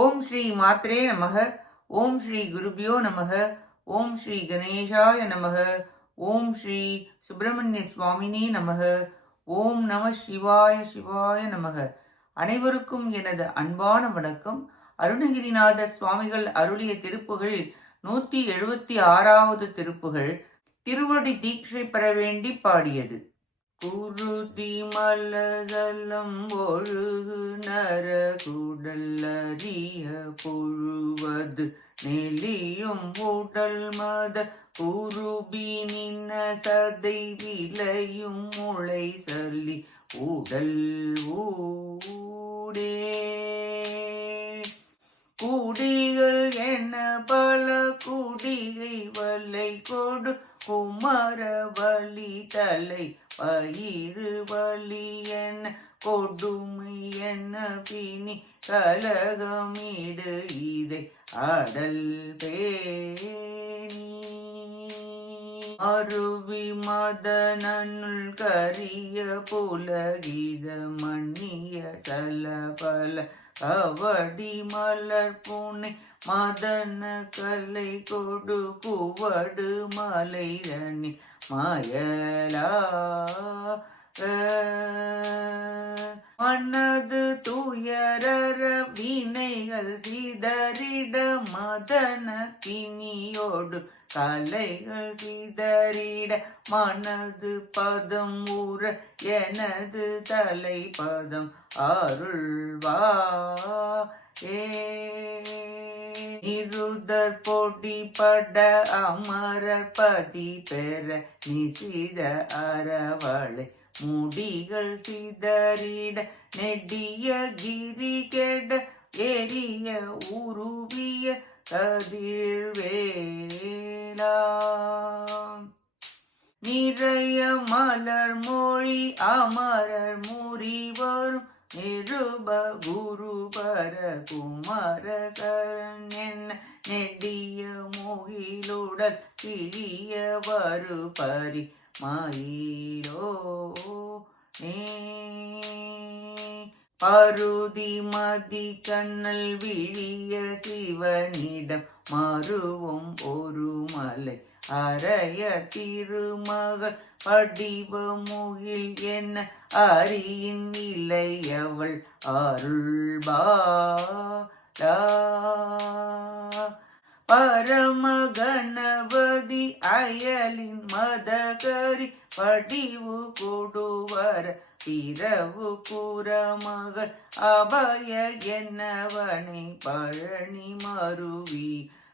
ஓம் ஸ்ரீ மாத்ரே நமக. ஓம் ஸ்ரீ குருபியோ நமக. ஓம் ஸ்ரீ கணேஷாய நமக. ஓம் ஸ்ரீ சுப்பிரமணிய சுவாமினே நமக. ஓம் நம சிவாய சிவாய நமக. அனைவருக்கும் எனது அன்பான வணக்கம். அருணகிரிநாத சுவாமிகள் அருளிய திருப்புகழ் 176வது திருப்புகழ். திருவடி தீட்சை பெற வேண்டி பாடியது. குருதி மலதலம் ஒழுகு நர குடல்லறிய பொழுவது நெளியும் உடல் மத குருபி நின்ன சதை விளையும் முளை சல்லி உடல் ஊடே குடிகள் என பல குடிகை வலை கொடு குமர வலி தலை பயிறு வலி என கொடுமை என பிணி கலகமிடு இதை அடல் பேணி அருவி மதனுள் கரிய புலகித மன்னிய சலபல கவடி மலர் புனை மதன கலை கொடு குவடு மலை தனி மயலா மனது துயரற வினைகள் சிதறிட மதன பிணியோடு கலைகள் சிதறிட மனது பதம் உற எனது தலை பதம் அருள்வா இருதர் பொடி பட அமரர் பதி பெற நிசித அறவளை முடிகள் சிதறிட நெடிய கிரி கெட எரிய உருவிய கதிர்வேலா நிறைய மலர் மொழி அமரர் முறிவரும் நிருப குருபர குமர சரண் என்ன நெடிய முகிலுடல் கிளிய வரு பரி மயிலோ பருதி மதி கண்ணல் விழிய சிவனிடம் மருவும் ஒரு மலை அறைய திருமகள் படிவ முகில் என்ன அறியின் இல்லை அவள் அருள்பாலா பரம கணபதி அயலின் மதகரி படிவு கொடுவர பிறவு கூறமகள் அபய என்னவனை பழனி மருவி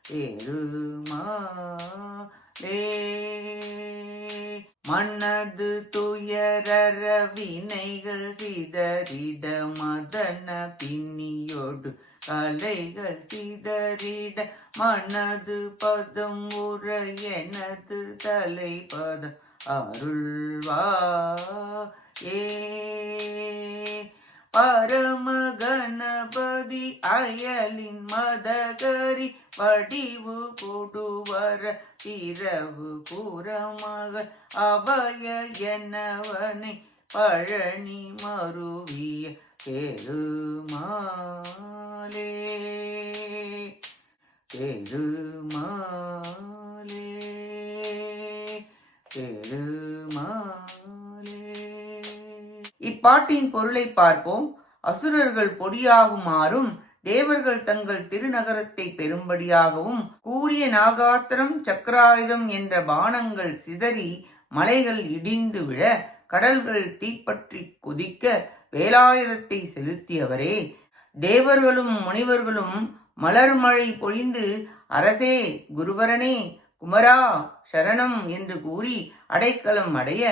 பெருமாளே மனது துயரற வினைகள் சிதறிட மதன பிணியோடு கலைகள் சிதறிட மனது பதம் உற எனது தலை பதம் அருள்வா பரம கணபதி அயலின் மதகரி படிவு கொடுவர இரவு புறமகள் அபய என்னவனை பழனி மருவிய பெருமாளே பெருமாளே பெருமாளே. இப்பாட்டின் பொருளை பார்ப்போம். அசுரர்கள் பொடியாகுமாறும் தேவர்கள் தங்கள் திருநகரத்தை பெறும்படியாகவும் கூரிய நாகாஸ்திரம் சக்கராயுதம் என்ற பானங்கள் சிதறி மலைகள் இடிந்து விழ கடல்கள் தீப்பற்றி கொதிக்க வேலாயுதத்தை செலுத்தியவரே. தேவர்களும் முனிவர்களும் மலர் மழை பொழிந்து அரசே குருவரனே குமரா சரணம் என்று கூறி அடைக்கலம் அடைய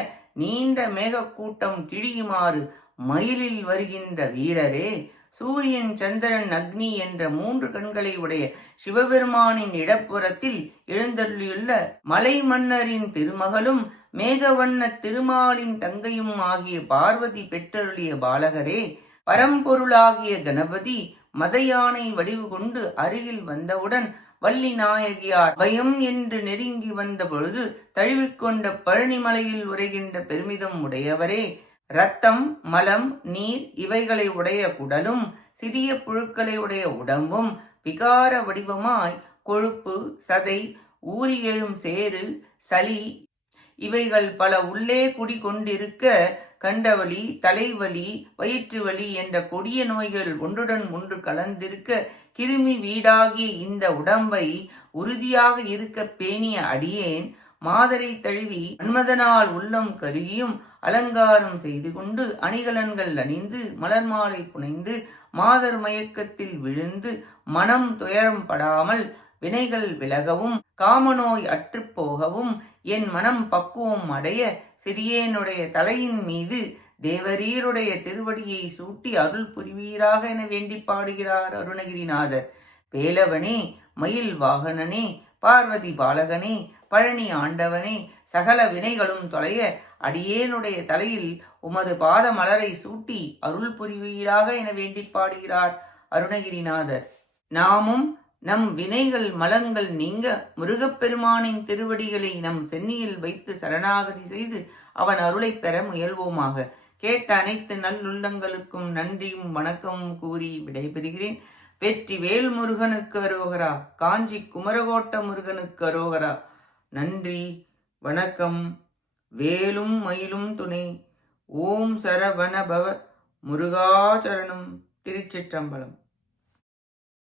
நீண்ட மேகக்கூட்டம் கிழியுமாறு மயிலில் வருகின்ற வீரரே. சூரியன் சந்திரன் அக்னி என்ற 3 கண்களை உடைய சிவபெருமானின் இடப்புறத்தில் எழுந்தருளியுள்ள மலை மன்னரின் திருமகளும் மேகவண்ண திருமாலின் தங்கையும் ஆகிய பார்வதி பெற்றருளிய பாலகரே. பரம்பொருளாகிய கணபதி மத யானை வடிவு கொண்டு அருகில் வந்தவுடன் வள்ளி நாயகியார் பயம் என்று நெருங்கி வந்த பொழுது தழுவிக்கொண்ட பழனிமலையில் உரைகின்ற பெருமிதம் உடையவரே. இரத்தம், மலம், நீர் இவைகளை உடைய குடலும் சிறிய புழுக்களை உடைய உடம்பும் விகார வடிவமாய் கொழுப்பு, சதை, ஊறி எழும் சேறு, சளி இவைகள் பல உள்ளே குடிகொண்டிருக்க கண்டவலி, தலைவலி, வயிற்று வலி என்ற கொடிய நோய்கள் ஒன்றுடன் ஒன்று கலந்திருக்க கிருமி வீடாகிய இந்த உடம்பை உறுதியாக இருக்க பேணிய அடியேன் மாதரை தழுவி மன்மதனால் உள்ளம் கருகியும் அலங்காரம் செய்து கொண்டு அணிகலன்கள் அணிந்து மலர் மாலை புனைந்து மாதர் மயக்கத்தில் விழுந்து மனம் துயரம் படாமல் வினைகள் விலகவும் காமநோய் அற்றுப் போகவும் என் மனம் பக்குவம் அடைய சிறியேனுடைய தலையின் மீது தேவரீருடைய திருவடியை சூட்டி அருள் புரிவீராக என வேண்டி பாடுகிறார் அருணகிரிநாதர். வேலவனே, மயில் வாகனனே, பார்வதி பாலகனே, பழனி ஆண்டவனே, சகல வினைகளும் தொலைய அடியேனுடைய தலையில் உமது பாத மலரை சூட்டி அருள் புரிவீராக என வேண்டி பாடுகிறார் அருணகிரிநாதர். நாமும் நம் வினைகள் மலங்கள் நீங்க முருகப்பெருமானின் திருவடிகளை நம் சென்னியில் வைத்து சரணாகதி செய்து அவன் அருளை பெற முயல்வோமாக. கேட்ட அனைத்து நல்லுள்ளங்களுக்கும் நன்றியும் வணக்கமும் கூறி விடைபெறுகிறேன். வெற்றி வேல் முருகனுக்கு அரோகரா. காஞ்சி குமரகோட்ட முருகனுக்கு அரோகரா. நன்றி, வணக்கம். வேலும் மயிலும் துணை. ஓம் சரவண பவ. முருகாச்சரணம். திருச்சிற்றம்பலம்.